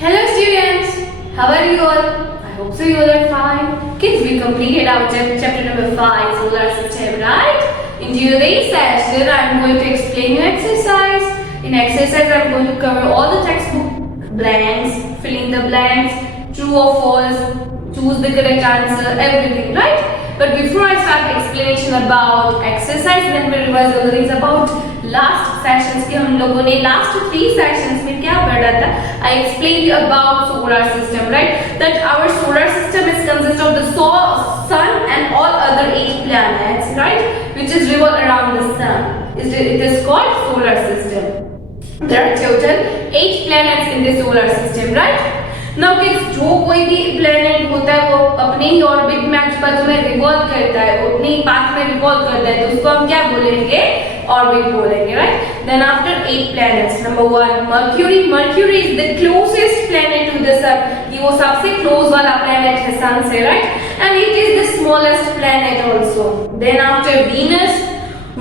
Hello students, how are you all? I hope so you all are fine. Kids, we completed our chapter number 5, solar system, right? In today's session, I am going to explain you exercise. In exercise, I am going to cover all the textbook blanks, fill in the blanks, true or false, choose the correct answer, everything, right? But before I start explanation about exercise, let me revise all the things about last sessions कि हम लोगों ने last 3 sessions में क्या पढ़ा था? I explained you about solar system, right? That our solar system is consist of the sun and all other 8 planets, right? Which is revolve around the sun. It is called solar system. There are total 8 planets in the solar system, right? Now kids, जो कोई भी planet होता है वो अपने ही orbit में आजू-बाजू में रिवॉल्व करता है, वो अपने ही पाथ में रिवॉल्व करता है, तो उसको हम क्या बोलेंगे? ऑर्बिट बोलेंगे, right? Then after 8 planets, number 1 Mercury. Mercury is the closest planet to the sun. ये वो सबसे close वाला planet है sun से, right? And it is the smallest planet also. Then after Venus.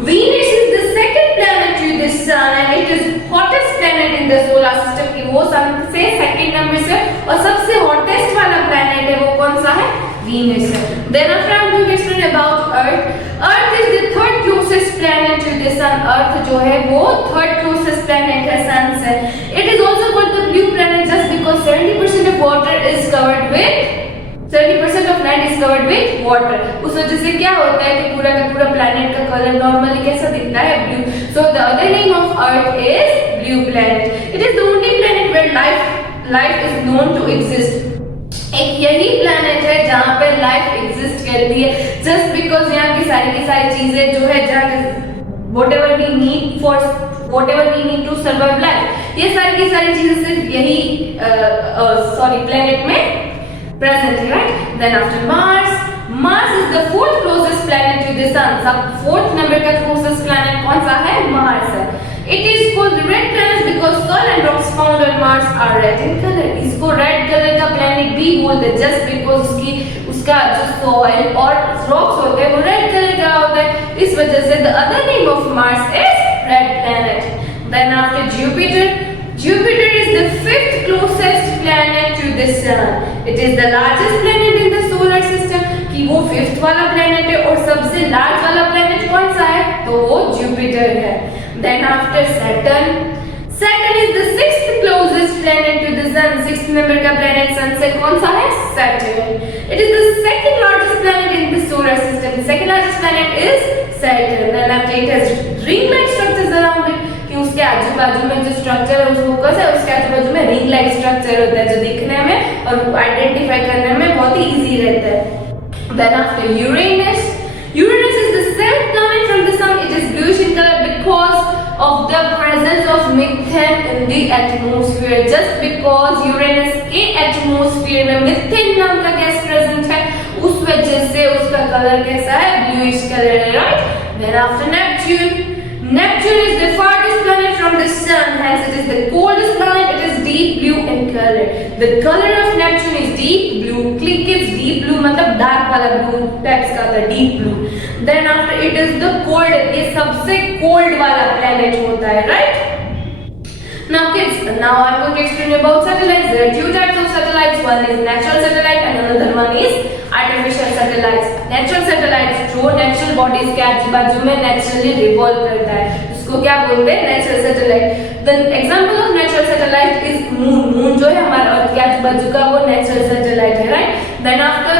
Venus is the second planet to the sun and it is hottest planet in the solar system. कि वो sun से second number से और सबसे hottest वाला planet है वो कौन सा है? Venus है. Then after I'm going to explain about Earth. Earth is the third closest planet to the sun. Earth जो है वो third closest planet है sun से. It is also called the blue planet just because 70% of water is covered with 70% of land is covered with water. उस वजह से क्या होता है कि पूरा का पूरा planet का कलर नॉर्मली कैसा दिखता है? Blue. So the other name of Earth is blue planet. It is the only planet where life is known to exist. एक यही planet है जहाँ पे life exist करती है. Just because यहाँ की सारी चीजें जो है जहाँ whatever we need to survive life, ये सारी की सारी चीजें सिर्फ यही planet में present, right? Then after Mars. Mars is the fourth closest planet to the sun. सब fourth number का closest planet कौन सा है? Mars है. It is called the red planet because soil and rocks found on Mars are red in color. इसको red color का planet भी बोलते हैं just because उसका जो soil और rocks होते हैं वो red color का होता है. इस वजह से the other name of Mars is red planet. Then after Jupiter. Jupiter is the fifth closest planet to the sun. It is the largest planet in the solar system. कि वो fifth वाला planet है और सबसे large वाला planet कौन सा है? तो वो Jupiter है. Then after Saturn. Saturn is the sixth closest planet to the sun. Sixth number का planet sun से कौन सा है? Saturn. It is the second largest planet in the solar system. The second largest planet is Saturn. Then after it has ring-like structures around it. उसके आजू बाजू में जो स्ट्रक्चर है उसको कैसे उसके आजू बाजू में रिंग लाइक स्ट्रक्चर होता है जो दिखने में और आइडेंटिफाई करने में बहुत ही इजी रहता है. Then after Uranus. Uranus is the seventh planet from the sun. It is bluish in color because of the presence of methane in the atmosphere. Just because Uranus के atmosphere में methane नाम का gas present है उस वजह से उसका colour कैसा है? Bluish color है, right? Then after Neptune. Neptune is the farthest planet from the sun, hence it is the coldest planet. It is deep blue in color. The color of Neptune is deep blue. Click it's deep blue मतलब dark वाला blue text का था deep blue. Then after it is the cold. ये सबसे cold वाला planet होता है, right? Now kids, now I'm going to explain about satellites. There are 2 types of satellites. One is natural satellite and another one is artificial satellites. Natural satellites जो natural bodies के आजू बाजू में naturally revolve करता है उसको क्या बोलते हैं? Natural satellite. The example of natural satellite is moon. Moon जो है हमारे अर्थ के आजू बाजू का वो natural satellite है, right? Then after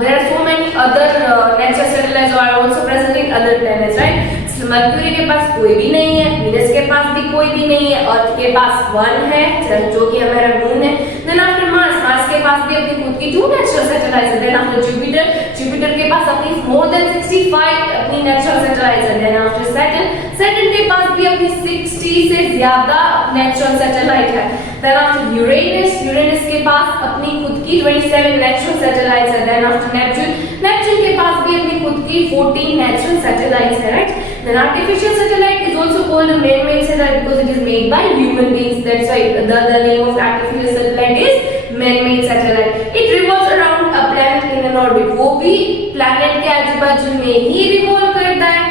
there are so many other natural satellites are also present in other planets, right? Mercury के पास कोई भी नहीं है, वीनस के पास भी कोई भी नहीं है, अर्थ के पास 1 है जो कि हमारा मून है. Then after Mars. मार्स के पास भी अपनी खुद की 2 नेचुरल सैटेलाइट्स है. Then after Jupiter. जुपिटर के पास अपनी मोर देन 65 अपनी नेचुरल सैटेलाइट्स है. Then after Saturn. सैटर्न के पास भी अपनी 60 से ज्यादा नेचुरल सैटेलाइट है. Then after Uranus. यूरेनस के पास अपनी खुद की 27 नेचुरल सैटेलाइट्स है. Then after Neptune. नेपच्यून के पास भी अपनी खुद की 14 नेचुरल सैटेलाइट्स है, right? Then artificial satellite is also called a man-made satellite because it is made by human beings. That's why the name of artificial satellite is man-made satellite. It revolves around a planet in an orbit. वो भी planet के आजू-बाजू में ही revolve करता है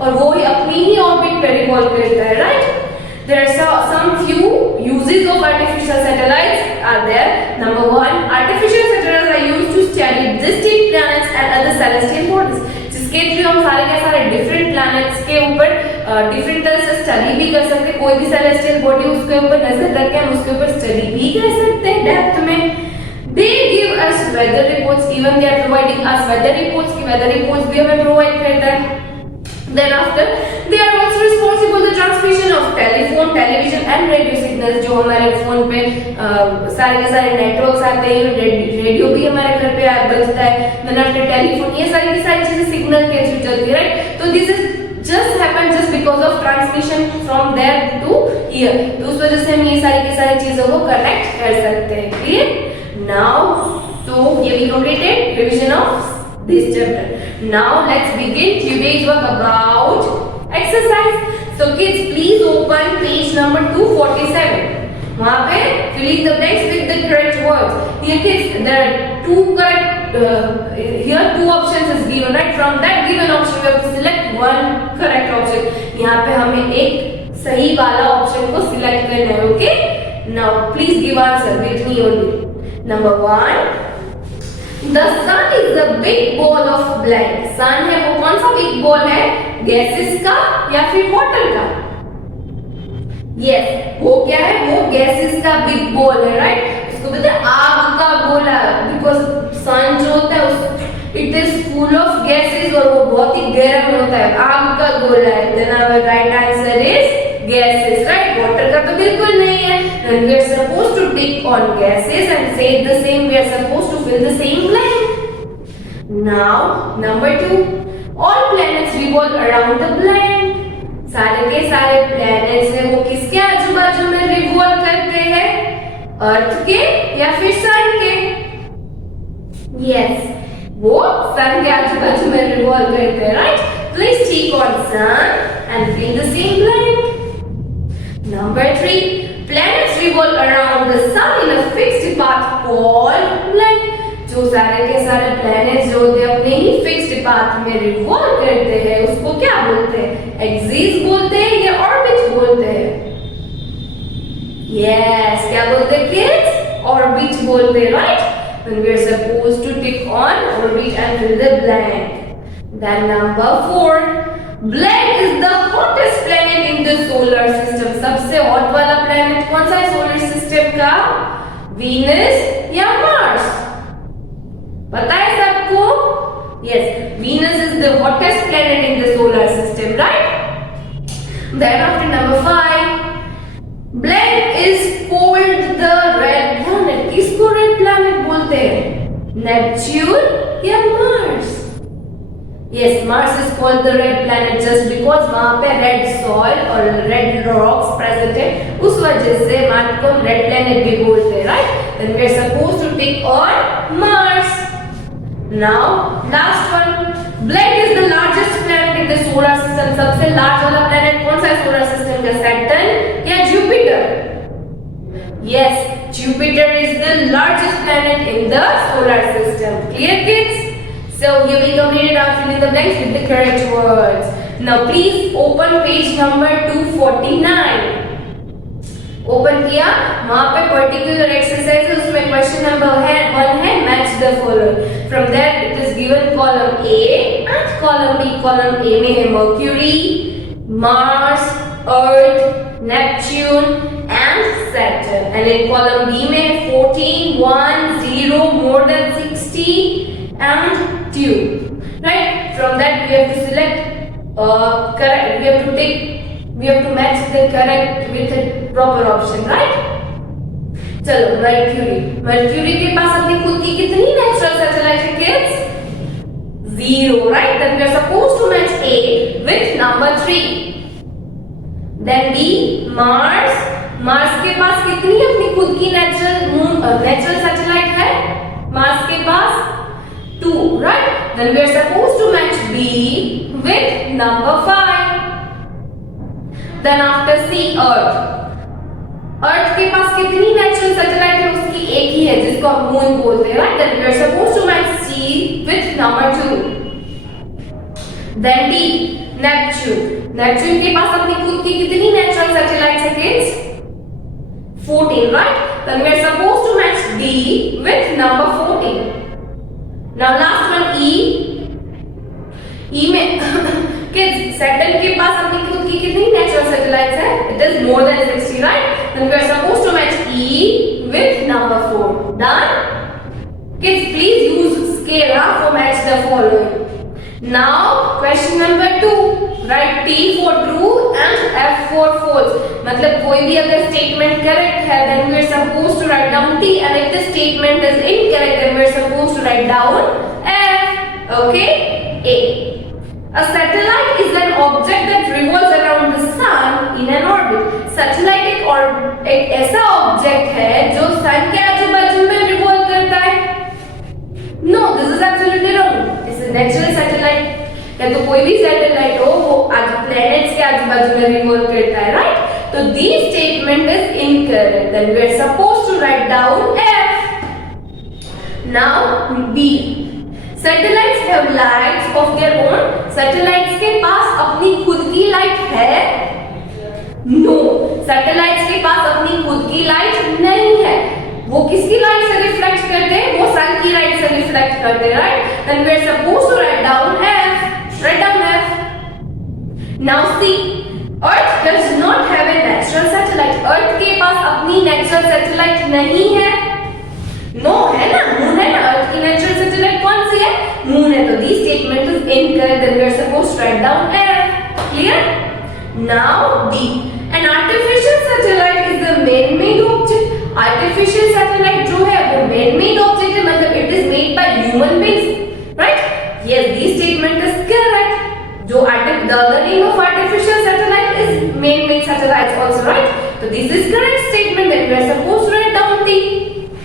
और वो ही अपनी ही orbit पे revolve करता है, right? There are some few uses of हम सारे के सारे डिफरेंट प्लैनेट्स के ऊपर डिफरेंट तरह से स्टडी भी कर सकते हैं। कोई भी सेलेस्टियल बॉडी उसके ऊपर नजर रख के हम उसके ऊपर स्टडी भी कर सकते हैं डेप्थ में। They give us weather reports, even they are providing us weather reports की weather reports भी हमें provide करता है। Then after they are also responsible the transmission of telephone, television and radio signals, जो हमारे फोन पे सारे के सारे नेटवर्क्स आते हैं, रेडियो भी हमारे घर पे बजता है। Then after telephone, ये सारी की सारी चीजें सिग्नल के थ्रू चलती है, राइट। तो this is just happened just because of transmission from there to here, तो उस वजह से हम ये सारी की सारी चीजों को कनेक्ट कर सकते हैं। Clear? Now, so here we completed revision of this chapter. Now let's begin today's work about exercise. So kids, please open page number 247. वहाँ पे fill in the blanks with the correct words. Here kids, there are two correct. Here two options is given, right? From that given option, we have to select one correct option. यहाँ पे हमें एक सही वाला option को select करना है, okay? Now please give answer with me only. Number 1, the sun is the big ball of blank. sun है वो कौन सा big ball है? gases का या फिर water का? yes, वो क्या है? वो gases का big ball है, right? उसको बोलते हैं आग का गोला, because sun जो होता है it is full of gases और वो बहुत ही गर्म होता है, आग का गोला है। then our right answer is gases, right? water का तो बिल्कुल नहीं है। then we are supposed to tick on gases and say the same, we are supposed to fill the same blank. now number 2, all planets revolve around the blank. सारे के सारे planets हैं वो किसके आजू बाजू में revolve करते हैं? अर्थ के या फिर सन के? yes, वो सन के आजू बाजू में revolve करते हैं, right? please tick on sun and fill the same blank. Number 3, planets revolve around the sun in a fixed path called blank. जो सारे के सारे planets जो होते हैं अपने ही fixed path में revolve करते हैं उसको क्या बोलते हैं? एक्सिस बोलते हैं या ऑर्बिट बोलते हैं? yes, क्या बोलते हैं kids? ऑर्बिट बोलते हैं, right? Then we are supposed to tick on orbit and fill the blank. Then number 4, Black is the hottest planet in the solar system. सबसे hot वाला planet कौन सा है solar system का? Venus या Mars? पता है सबको? Yes, Venus is the hottest planet in the solar system, right? Then after number 5, Black is called the red planet. किसको red planet बोलते हैं? Neptune या Mars? yes, Mars is called the red planet just because वहाँ पे red soil और red rocks present है, उस वजह से Mars को red planet भी बोलते हैं, right? then we are supposed to tick on Mars. now last one, Black is the largest planet in the solar system. सबसे large वाला planet कौन सा है solar system का? Saturn या Jupiter? yes, Jupiter is the largest planet in the solar system. clear kids? So here we completed our fill in the blanks with the correct words. Now please open page number 249. Open किया, वहाँ पे particular exercise है, उसमें question number 1 है match the following. From that it is given column A and column B. Column A में है Mercury, Mars, Earth, Neptune and Saturn, and in column B में 14, 1, 0, more than 60 and 2, right? from that we have to select correct, we have to match the correct with the proper option, right? चलो mercury के पास अपनी खुद की कितनी natural satellite है kids? 0, right? then we are supposed to match A with number 3. then B, Mars के पास कितनी अपनी खुद की नेचुरल सैटेलाइट है? मार्स के पास 2, right? then we are supposed to match B with number 5. then after C, अर्थ के पास कितनी नेचुरल सैटेलाइट है? उसकी एक ही है जिसको हम मून बोलते हैं, right? then we are supposed to match C with number 2. then D, Neptune के पास अपनी खुद की कितनी नेचुरल सैटेलाइट है kids? 14, right? then we are supposed to match D with number 14. now last one, E में किड्स सैटर्न के पास अपनी खुद की कितनी नेचुरल सैटेलाइट्स है? It is more than 60, right? Then we are supposed to match E with number 4. Done? Kids, please use scale for match the following. Now question number 2, write T for true and F for false. मतलब कोई भी अगर statement correct है then we are supposed to write down T, and if the statement is incorrect then we are supposed to write down F. Okay? A. A satellite is an object that revolves around the sun in an orbit. Satellite एक ऐसा object है जो sun के आजू-बाजू में revolve करता है. No, this is absolutely wrong. It's a natural satellite. या तो कोई भी सैटेलाइट हो वो आज प्लैनेट्स के आजू-बाजू में रिवॉल्व करता है, राइट? तो this statement is incorrect. Then we are supposed to write down F. Now B. Satellites have lights of their own. Satellites के पास अपनी खुद की लाइट है? No. Satellites के पास अपनी खुद की लाइट नहीं है. वो किसकी लाइट से रिफ्लेक्ट करते हैं? वो सन की लाइट से रिफ्लेक्ट करते हैं, right? Then we are supposed to write down F. Write down F. Now C. Earth does not have a natural satellite. Earth के पास अपनी नेचुरल सैटेलाइट नहीं है. नो है ना, मून है ना. अर्थ की नेचुरल सैटेलाइट कौन सी है? मून है. तो this statement is incorrect. Then we are supposed to write down F. Clear? Now D. An artificial satellite is the man-made object. Artificial satellite जो है वो man-made object है, मतलब it is made by human beings, right? Yes, this statement is correct. जो the other name of artificial satellite is man-made satellites also, right? So this is correct statement. Then we are supposed to write down T.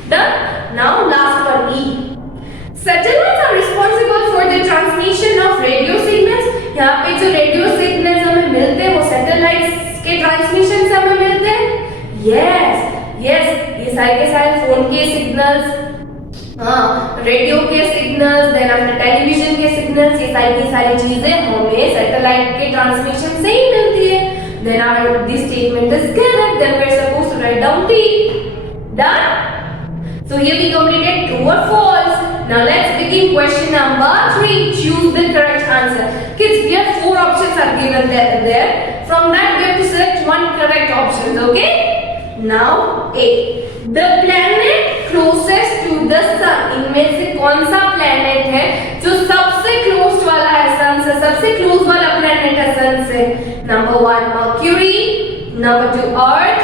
Done. Now last one, E. Satellites are responsible for the transmission of radio signals. यहाँ पे जो radio signals हमें मिलते हैं वो satellites के transmission से हमें मिलते हैं. Yes. Yes, ये सारे के सारे फोन के सिग्नल्स, हाँ, रेडियो के सिग्नल्स, देन अपने टेलीविजन के सिग्नल्स, ये सारी की सारी चीजें हमें सैटेलाइट के ट्रांसमिशन से ही मिलती है. Then our this statement is correct. Then we are supposed to write down T. Done? So here we completed true or false. Now let's begin question number 3. Choose the correct answer. Kids, we have 4 options are given there. From that we have to select one correct option. Okay? Now A. The planet closest to the sun. इनमें से कौन सा planet है जो सबसे close वाला है sun से, सबसे close वाला planet है sun से? Number 1 Mercury, number 2 Earth,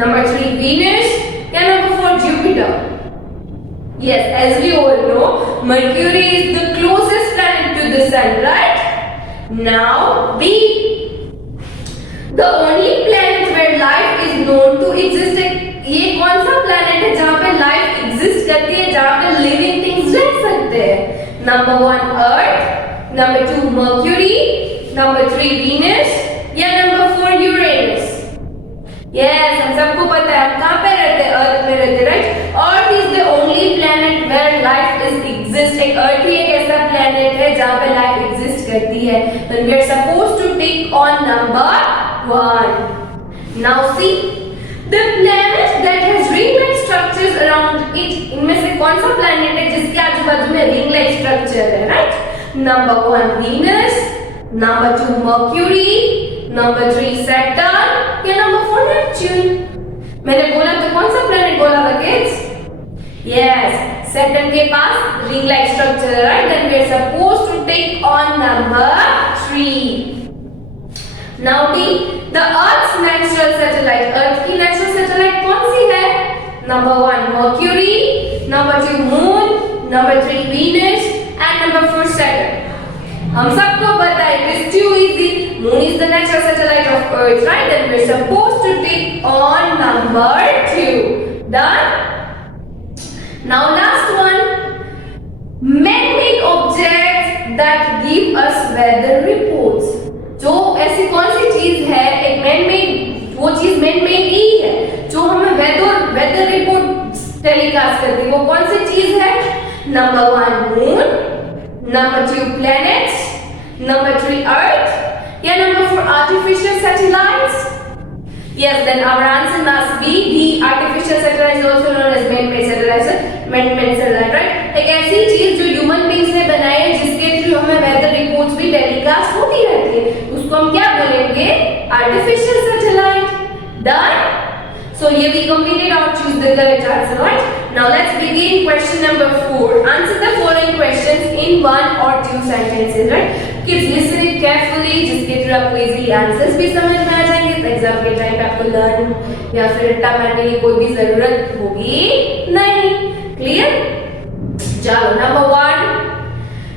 number 3 Venus, या number 4 Jupiter. Yes, as we all know, Mercury is the closest planet to the sun, right? Now B. The only planet where life is known to exist. ये कौन सा planet है जहाँ पे life exist करती है, जहाँ पे living things रह सकते हैं? Number 1 Earth, number 2 Mercury, number 3 Venus, या number 4 Uranus. Yes, हम सबको पता है हम कहाँ पे रहते हैं? Earth में रहते हैं, right? Earth is the only planet where life is exist. एक Earth ही एक ऐसा planet है जहाँ पे life exist करती है. Then we are supposed to tick on number 1. Now see, the planet that has ring-like structures around it. इनमें से कौन सा planet है जिसके आजू-बाजू में ring-like structure है, right? Number 1 Venus, number 2 Mercury, number 3 Saturn, या number 4 Neptune. मैंने बोला तो कौन सा planet बोला था kids? Yes, Saturn के पास ring-like structure है, right? Then we are supposed to take on number 3. Now D. The Earth's natural satellite. Earth की natural satellite कौन सी है? Number 1 Mercury, number 2 Moon, number 3 Venus, and number 4 Saturn. हम सबको पता है, it is too easy. Moon is the natural satellite of Earth, right? Then we are supposed to tick on number 2. Done? Now last one. Man-made objects that give us weather reports. जो ऐसी कौन सी चीज है, एक man-made, वो चीज man-made ही है जो हमें वेदर रिपोर्ट टेलीकास्ट करती है. वो कौन सी चीज है? Number 1 Moon, number 2 planets, number 3 Earth, या number 4 artificial satellites. Yes, then our answer must be the artificial satellite is also known as man-made satellite. Man-made satellite, right? एक ऐसी चीज जो ह्यूमन बींग्स ने बनाई है जिसके थ्रू हमें वेदर रिपोर्ट्स भी Done? So here we completed our choose the correct answer, right? Now let's begin question number 4. Answer the following questions in 1 or 2 sentences, right? Kids listen it carefully, जिसके through आपको easily answers भी समझ में आ जाएंगे, तो exam के time पे आपको लर्न या फिर रट्टा मारने की कोई भी जरूरत होगी नहीं. Clear? चलो number 1.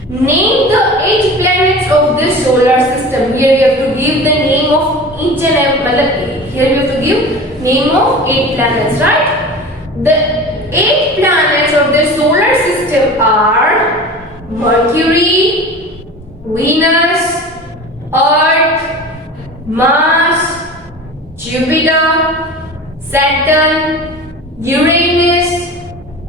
Name the 8 planets of the solar system. Here we have to give the name of each and every. Here we have to give name of 8 planets, right? The 8 planets of the solar system are Mercury, Venus, Earth, Mars, Jupiter, Saturn, Uranus,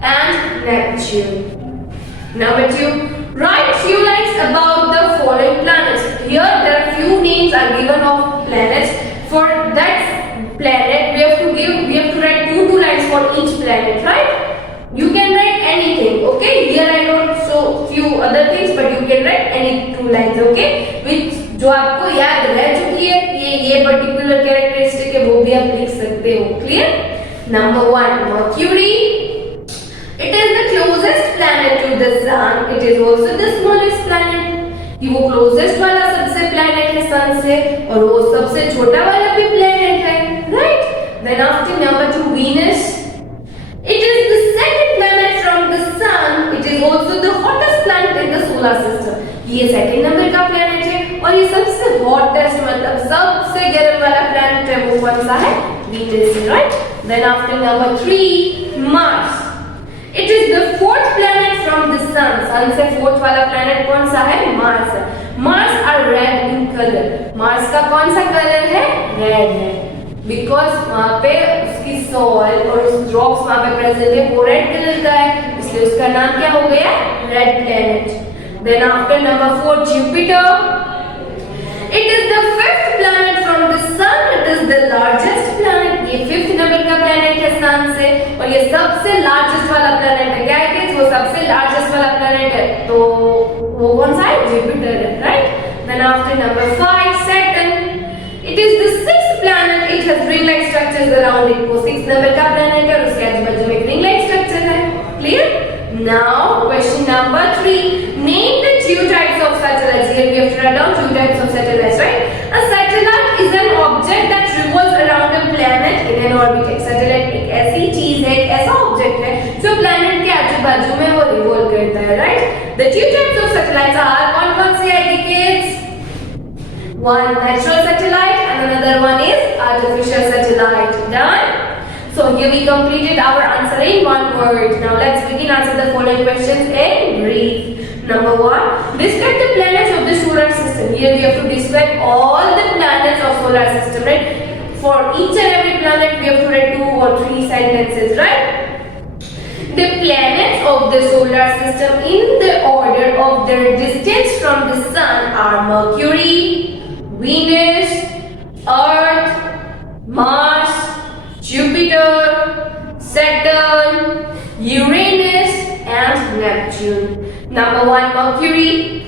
and Neptune. Number 2. Write few lines about the following planets. Here there are few names are given of planets. For that planet we have to write two lines for each planet, right? You can write anything, okay? Here I wrote so few other things, but you can write any 2 lines, okay? Which जो आपको याद रह चुकी है, ये particular characteristic है, वो भी आप लिख सकते हो. Clear? Number 1, Mercury. It is the closest planet to the sun. It is also the smallest planet. कि वो closest वाला सबसे planet है sun से और वो सबसे छोटा वाला भी planet है, right? Then after number 2, Venus. It is the second planet from the sun. It is also the hottest planet in the solar system. ये second number का planet है और ये सबसे hottest मतलब सबसे गर्म वाला planet है, वो कौन सा है? Venus, right? Then after number 3, Mars. It is the 4th planet from the sun. Sun से 4th वाला planet कौन सा है? Mars है. Mars are red in color. Mars का कौन सा color है? Red है. Because वहाँ पे उसकी soil और उस rocks वहाँ पे present है, वो red color का है, इसलिए उसका नाम क्या हो गया? Red planet. Then after number 4, Jupiter. It is the 5th planet from the sun. It is the largest planet. ये 5th नंबर का planet है sun से और ये सबसे largest वाला planet है. क्या है कि वो सबसे largest वाला planet है, तो वो कौन सा है? Jupiter है, right? Then after number 5, Saturn. It is the 6th planet. It has ring-like structures around it. वो 6th नंबर का planet है और उसके आजू-बाजू में एक ring-like structure है. Clear? Now question number 3. Name the 2 types of satellites. Here we have to write down 2 types of satellites, right? A satellite is an object that revolves around a planet in an orbit. एक satellite एक ऐसी चीज है, एक ऐसा object है जो planet के आजू-बाजू में वो revolve करता है, right? The 2 types of satellites are कौन-कौन से है kids? One natural satellite and another one is artificial satellite. Done? So here we completed our answer in 1 word. Now let's begin answer the following questions in brief. Number 1, describe the planets of the solar system. Here we have to describe all the planets of solar system, right? For each and every planet we have to write 2 or 3 sentences, right? The planets of the solar system in the order of their distance from the sun are Mercury, Venus, Earth, Mars, Jupiter, Saturn, Uranus, and Neptune. Number 1, Mercury.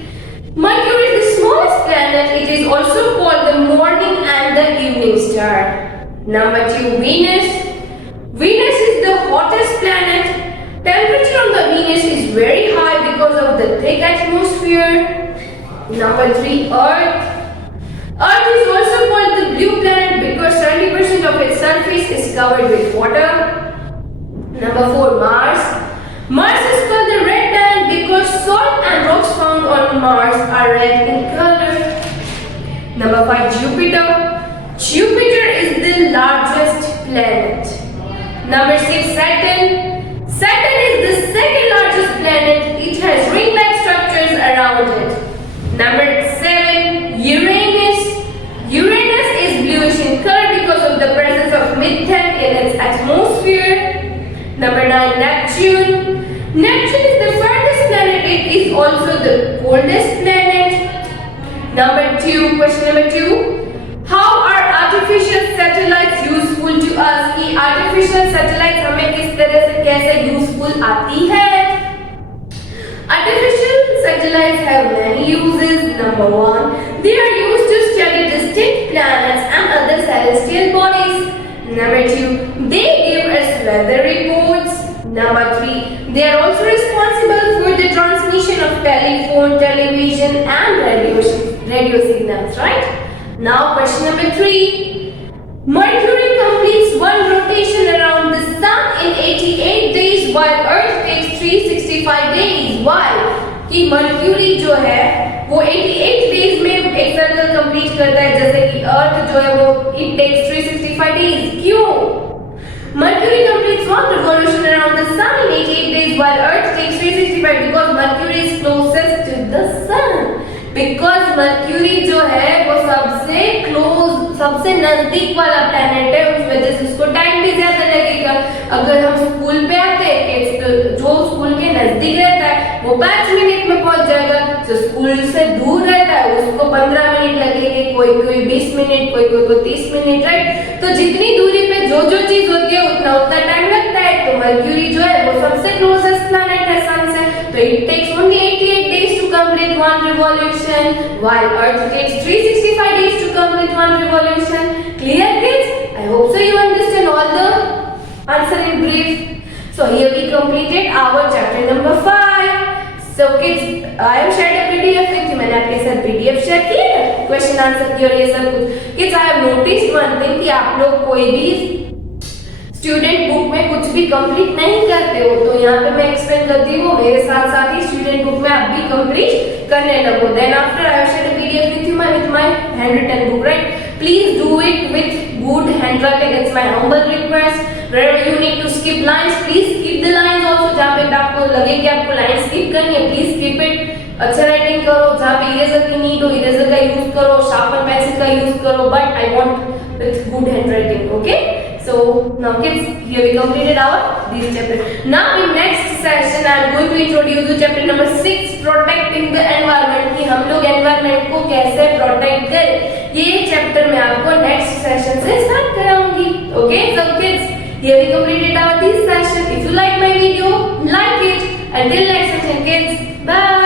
Mercury is the smallest planet. It is also called the morning and the evening star. Number 2, Venus. Venus is the hottest planet. Temperature on the Venus is very high because of the thick atmosphere. Number 3, Earth. Earth is also called the blue planet because 70% of its surface is covered with water. Number 4, Mars. Mars is called the red planet because salt and rocks found on Mars are red in color. Number 5, Jupiter. Jupiter is the largest planet. Number 6, Saturn. Saturn is the second largest planet. It has ring-like structures around it. Number 7, Uranus. Uranus is bluish in color because of the presence of methane in its atmosphere. Number 9, Neptune. Neptune is the farthest planet. It is also the coldest planet. Number 2, question number 2. How are artificial satellites useful to us? कि artificial satellites हमें किस तरह से कैसे useful आती है? Artificial satellites have many uses. Number 1, they are used to study distant planets and other celestial bodies. Number 3, they are also responsible for the transmission of telephone, television and radio signals, right? Now question number 3, Mercury completes one rotation around the sun in 88 days while Earth takes 365 days. Why? कि mercury जो है वो 88 days में एक circle complete करता है, जैसे कि अर्थ जो है वो इट टेक्स 365 डेज. क्यों? Mercury completes one revolution around the sun in 88 days while Earth takes 365 because Mercury is closest to the sun. Because Mercury जो है वो सबसे क्लोज, सबसे नजदीक वाला प्लेनेट है, उस वजह से उसको टाइम भी ज्यादा लगेगा. अगर हम स्कूल पे आते हैं तो जो स्कूल के नजदीक रहता है वो 5 मिनट में पहुंच जाएगा, जो स्कूल से दूर रहता है उसको 15 मिनट लगेंगे, कोई 20 मिनट, कोई 30 मिनट, राइट. तो जितनी दूरी पे जो चीज होती है उतना टाइम लगता है. तो मर्क्यूरी जो है वो सबसे क्लोजेस्ट प्लैनेट है सन से, तो it takes only 88 days to complete one revolution while Earth takes 365 days to complete one revolution. Clear, kids? I hope so you understand all the answer in brief. So here we completed our chapter number 5. So kids, I have shared a PDF with you. मैंने आपके साथ PDF share किया है, question answer की और ये सब कुछ. Kids, I have noticed one thing कि आप लोग कोई भी स्टूडेंट बुक में कुछ भी कंप्लीट नहीं करते हो, तो यहाँ पे मैं एक्सप्लेन करती हूँ, मेरे साथ साथ ही स्टूडेंट बुक में आप भी कंप्लीट करने लगो. Then after I have shared a PDF with you with my handwritten book, right? Please do it with good handwriting. It's my humble request. Wherever you need to skip lines, please skip the lines also. जहाँ पे आपको लगे कि आपको line skip करनी है, please skip it. अच्छा writing करो, जहाँ पे इरेजर की नीड हो इरेजर का यूज करो, शार्पन पेंसिल का यूज करो, but I want with good handwriting. Okay, so now kids, here we completed our this chapter. Now in next session I am going to introduce you chapter number 6, protecting the environment, कि हम लोग environment को कैसे protect करें. ये chapter मैं आपको next session से start कराऊंगी. Okay, so kids, here we completed our this session. If you like my video, like it. Until next session, kids. Bye.